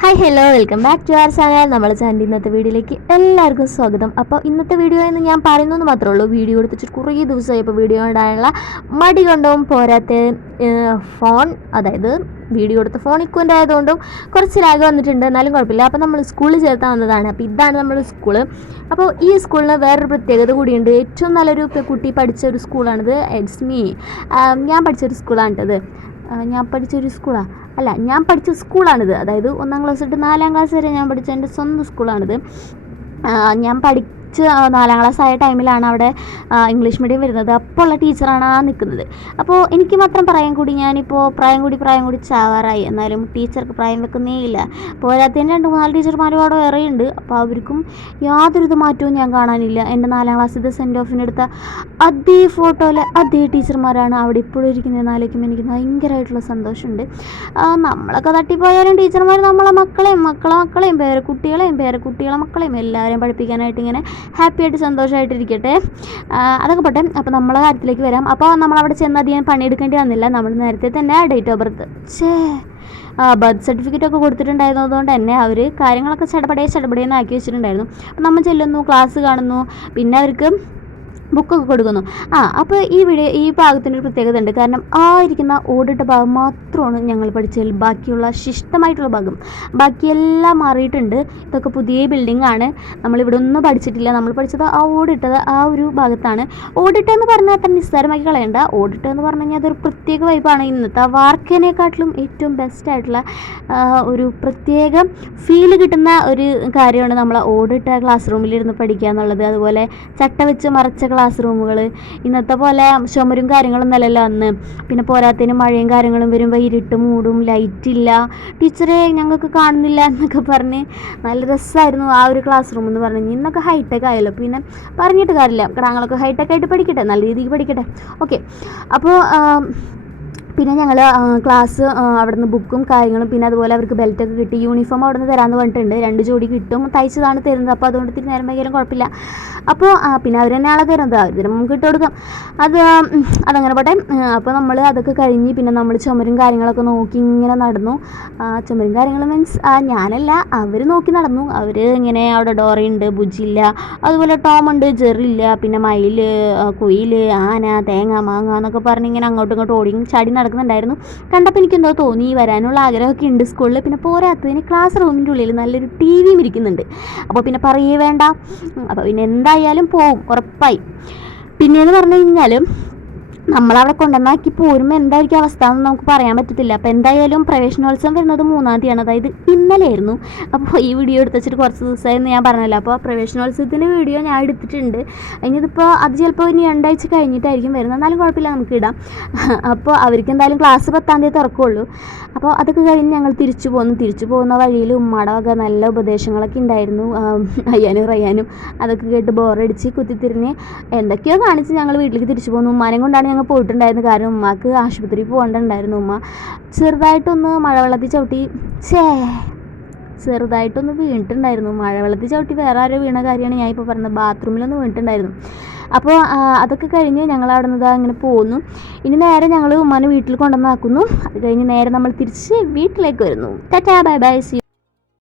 Hi hello welcome back to our channel നമ്മൾ channel ഇന്നത്തെ വീഡിയോയിലേക്ക് എല്ലാവർക്കും സ്വാഗതം. അപ്പോൾ ഇന്നത്തെ വീഡിയോ എന്ന് ഞാൻ പറയുന്നതെന്ന് മാത്രമേ ഉള്ളൂ. വീഡിയോ എടുത്തിട്ട് കുറേ ദിവസമായി ഇപ്പോൾ വീഡിയോ ഇടാനുള്ള മടി കൊണ്ടും പോരാത്ത ഫോൺ അതായത് വീഡിയോ എടുത്ത ഫോൺ ഇക്വന്റ് ആയതുകൊണ്ടും കുറച്ച് ലാഗ് വന്നിട്ടുണ്ട്. എന്നാലും കുഴപ്പമില്ല. അപ്പോൾ നമ്മൾ സ്കൂളിൽ ചേർത്താൻ വന്നതാണ്. അപ്പോൾ ഇതാണ് നമ്മുടെ സ്കൂൾ അപ്പോൾ ഈ സ്കൂളിന് വേറൊരു പ്രത്യേകത കൂടിയുണ്ട്. ഏറ്റവും നല്ലൊരു കുട്ടി പഠിച്ച ഒരു സ്കൂളാണിത് എഡ്സ് മീ ഞാൻ പഠിച്ച പഠിച്ചൊരു സ്കൂളാണിട്ടത് ഞാൻ പഠിച്ചൊരു സ്കൂളാണ് അല്ല ഞാൻ പഠിച്ച സ്കൂളാണിത്. അതായത് ഒന്നാം ക്ലാസ് തൊട്ട് നാലാം ക്ലാസ് വരെ ഞാൻ പഠിച്ച എന്റെ സ്വന്തം സ്കൂളാണിത്. ഞാൻ ഞാൻ പഠിച്ച് നാലാം ക്ലാസ് ആയ ടൈമിലാണ് അവിടെ ഇംഗ്ലീഷ് മീഡിയം വരുന്നത്. അപ്പോൾ ഉള്ള ടീച്ചറാണ് ആ നിൽക്കുന്നത് അപ്പോൾ എനിക്ക് മാത്രം പ്രായം കൂടി ഞാനിപ്പോൾ പ്രായം കൂടി പ്രായം കൂടി ചാവാറായി. എന്നാലും ടീച്ചർക്ക് പ്രായം വെക്കുന്നേ ഇല്ല. പോരാത്തതിന് രണ്ട് മൂന്നാൽ ടീച്ചർമാരും അവിടെ വേറെയുണ്ട് അപ്പോൾ അവർക്കും യാതൊരു ഇത് മാറ്റവും ഞാൻ കാണാനില്ല. എന്റെ നാലാം ക്ലാസ്സിൽ സെന്റ് ഓഫിന് എടുത്ത അതേ ഫോട്ടോയിലെ അതേ ടീച്ചർമാരാണ് അവിടെ ഇപ്പോഴും ഇരിക്കുന്നത്. ആലോചിക്കുമ്പോൾ എനിക്ക് ഭയങ്കരമായിട്ടുള്ള സന്തോഷമുണ്ട്. നമ്മളൊക്കെ തട്ടിപ്പോയാലും ടീച്ചർമാർ നമ്മളെ മക്കളെയും മക്കളെ മക്കളെയും പേരക്കുട്ടികളെയും പേരക്കുട്ടികളെ മക്കളെയും എല്ലാവരെയും പഠിപ്പിക്കാനായിട്ട് ഇങ്ങനെ ഹാപ്പി ആയിട്ട് സന്തോഷമായിട്ടിരിക്കട്ടെ അതൊക്കെ പോട്ടെ. അപ്പോൾ നമ്മളെ കാര്യത്തിലേക്ക് വരാം. അപ്പോൾ നമ്മളവിടെ ചെന്ന് അധികം പണിയെടുക്കേണ്ടി വന്നില്ല. നമ്മൾ നേരത്തെ തന്നെ ഡേറ്റ് ഓഫ് ബർത്ത് ഛേ. ബർത്ത് സർട്ടിഫിക്കറ്റ് ഒക്കെ കൊടുത്തിട്ടുണ്ടായിരുന്നതുകൊണ്ട് തന്നെ അവർ കാര്യങ്ങളൊക്കെ ചടപടേ ചടപടയെന്ന് ആക്കി വെച്ചിട്ടുണ്ടായിരുന്നു. അപ്പോൾ നമ്മൾ ചെല്ലുന്നു ക്ലാസ് കാണുന്നു. പിന്നെ അവർക്ക് ബുക്കൊക്കെ കൊടുക്കുന്നു. ആ അപ്പോൾ ഈ വീഡിയോ ഈ ഭാഗത്തിന്റെ ഒരു പ്രത്യേകത ഉണ്ട് കാരണം ആ ഇരിക്കുന്ന ഓടിട്ട ഭാഗം മാത്രമാണ് ഞങ്ങൾ പഠിച്ചതിൽ ബാക്കിയുള്ള ശിഷ്ടമായിട്ടുള്ള ഭാഗം. ബാക്കിയെല്ലാം മാറിയിട്ടുണ്ട്. ഇതൊക്കെ പുതിയ ബിൽഡിംഗ് ആണ്. നമ്മളിവിടെ ഒന്നും പഠിച്ചിട്ടില്ല. നമ്മൾ പഠിച്ചത് ആ ഓടിട്ടത് ആ ഒരു ഭാഗത്താണ്. ഓടിട്ടെന്ന് പറഞ്ഞാൽ തന്നെ നിസ്സാരമാക്കി കളയണ്ട. ഓടിട്ടെന്ന് പറഞ്ഞു കഴിഞ്ഞാൽ അതൊരു പ്രത്യേക വൈബാണ് ഇന്നത്തെ വാർക്കേനെക്കാട്ടിലും ഏറ്റവും ബെസ്റ്റ് ആയിട്ടുള്ള ഒരു പ്രത്യേക ഫീൽ കിട്ടുന്ന ഒരു കാര്യമാണ് നമ്മൾ ഓടിട്ട ക്ലാസ് റൂമിലിരുന്ന് പഠിക്കുക എന്നുള്ളത്. അതുപോലെ ചട്ട വെച്ച് മറച്ച ക്ലാസ് റൂമുകൾ ഇന്നത്തെ പോലെ ചുമരും കാര്യങ്ങളും അല്ലല്ലോ അന്ന്. പിന്നെ പോരാത്തതിന് മഴയും കാര്യങ്ങളും വരുമ്പോൾ ഇരുട്ട് മൂടും ലൈറ്റ് ഇല്ല. ടീച്ചറെ ഞങ്ങൾക്ക് കാണുന്നില്ല എന്നൊക്കെ പറഞ്ഞ് നല്ല രസമായിരുന്നു ആ ഒരു ക്ലാസ് റൂം എന്ന് പറഞ്ഞു. ഇന്നൊക്കെ ഹൈടെക് ആയല്ലോ. പിന്നെ പറഞ്ഞിട്ട് കാര്യമില്ല. കിടാങ്ങളൊക്കെ ഹൈടെക് ആയിട്ട് പഠിക്കട്ടെ. നല്ല രീതിക്ക് പഠിക്കട്ടെ. ഓക്കെ അപ്പോൾ പിന്നെ ഞങ്ങൾ ക്ലാസ് അവിടുന്ന് ബുക്കും കാര്യങ്ങളും പിന്നെ അതുപോലെ അവർക്ക് ബെൽറ്റൊക്കെ കിട്ടി. യൂണിഫോം അവിടെ നിന്ന് തരാമെന്ന് പറഞ്ഞിട്ടുണ്ട്. രണ്ട് ജോഡി കിട്ടും. തയ്ച്ചതാണ് തരുന്നത്. അപ്പോൾ അതുകൊണ്ട് ഇത്തിരി നേരം വൈകിയാലും കുഴപ്പമില്ല. അപ്പോൾ പിന്നെ അവർ തന്നെയാണ് തരുന്നത്. അവർ തന്നെ നമുക്ക് ഇട്ട് കൊടുക്കാം. അത് അതങ്ങനെ പോട്ടെ. അപ്പോൾ നമ്മൾ അതൊക്കെ കഴിഞ്ഞ് പിന്നെ നമ്മൾ ചുമരും കാര്യങ്ങളൊക്കെ നോക്കി ഇങ്ങനെ നടന്നു. ചുമരും കാര്യങ്ങൾ മീൻസ് ഞാനല്ല. അവർ നോക്കി നടന്നു. അവർ ഇങ്ങനെ അവിടെ ഡോറയുണ്ട് ബുജില്ല അതുപോലെ ടോമുണ്ട് ജെറില്ല പിന്നെ മയിൽ കുയിൽ ആന തേങ്ങ മാങ്ങ എന്നൊക്കെ പറഞ്ഞ് ഇങ്ങനെ അങ്ങോട്ടും ഇങ്ങോട്ടും ഓടി ചാടി നടക്കുന്നുണ്ടായിരുന്നു. കണ്ടപ്പോൾ എനിക്കെന്തോ തോന്നി വരാനുള്ള ആഗ്രഹമൊക്കെ ഉണ്ട് സ്കൂളിൽ പിന്നെ പോരാത്തതിന് ക്ലാസ് റൂമിന്റെ ഉള്ളിൽ നല്ലൊരു ടി വിയും ഇരിക്കുന്നുണ്ട്. അപ്പോൾ പിന്നെ പറയേ വേണ്ട. അപ്പോൾ പിന്നെ എന്തായാലും പോവും ഉറപ്പായി. പിന്നെയെന്ന് പറഞ്ഞു കഴിഞ്ഞാൽ നമ്മളവിടെ കൊണ്ടുവന്നാക്കി പോരുമ്പോൾ എന്തായിരിക്കും അവസ്ഥ എന്ന് നമുക്ക് പറയാൻ പറ്റത്തില്ല. അപ്പോൾ എന്തായാലും പ്രവേശനോത്സവം വരുന്നത് മൂന്നാം തീയതിയാണ്. അതായത് ഇന്നലെയായിരുന്നു. അപ്പോൾ ഈ വീഡിയോ എടുത്ത് കുറച്ച് ദിവസമായിരുന്നു ഞാൻ പറഞ്ഞല്ലോ. അപ്പോൾ പ്രവേശനോത്സവത്തിന്റെ വീഡിയോ ഞാൻ എടുത്തിട്ടുണ്ട്. ഇനിയിതിപ്പോൾ അത് ചിലപ്പോൾ ഇനി രണ്ടാഴ്ച കഴിഞ്ഞിട്ടായിരിക്കും വരുന്നത്. എന്നാലും കുഴപ്പമില്ല നമുക്ക് ഇടാം. അപ്പോൾ അവർക്ക് എന്തായാലും ക്ലാസ് പത്താം തീയതി തുറക്കുള്ളൂ. അപ്പോൾ അതൊക്കെ കഴിഞ്ഞ് ഞങ്ങൾ തിരിച്ചു പോകുന്നു തിരിച്ചു പോകുന്ന വഴിയിൽ ഉമ്മയുടെ വക നല്ല ഉപദേശങ്ങളൊക്കെ ഉണ്ടായിരുന്നു. അയ്യാനും റയ്യാനും. അതൊക്കെ കേട്ട് ബോറടിച്ച് കുത്തിത്തിരിഞ്ഞ് എന്തൊക്കെയോ കാണിച്ച് ഞങ്ങൾ വീട്ടിലേക്ക് തിരിച്ചു പോകുന്നു ഉമ്മാനെ കൊണ്ടാണ് ഞങ്ങൾ പോയിട്ടുണ്ടായിരുന്നു. കാരണം ഉമ്മാക്ക് ആശുപത്രി പോകേണ്ടതുണ്ടായിരുന്നു. ഉമ്മ ചെറുതായിട്ടൊന്ന് മഴവെള്ളത്തിൽ ചവിട്ടി. ചേ ചെറുതായിട്ടൊന്ന് വീണിട്ടുണ്ടായിരുന്നു. മഴവെള്ളത്തിൽ ചവിട്ടി വേറെ ആരോ വീണ കാര്യമാണ് ഞാൻ ഇപ്പോൾ പറഞ്ഞത് ബാത്റൂമിലൊന്ന് വീണിട്ടുണ്ടായിരുന്നു. അപ്പോൾ അതൊക്കെ കഴിഞ്ഞ് ഞങ്ങൾ അവിടെ നിന്ന് ഇങ്ങനെ പോകുന്നു ഇനി നേരെ ഞങ്ങൾ ഉമ്മാനെ വീട്ടിൽ കൊണ്ടുവന്നാക്കുന്നു അത് കഴിഞ്ഞ് നേരെ നമ്മൾ തിരിച്ച് വീട്ടിലേക്ക് വരുന്നു. Tata bye bye C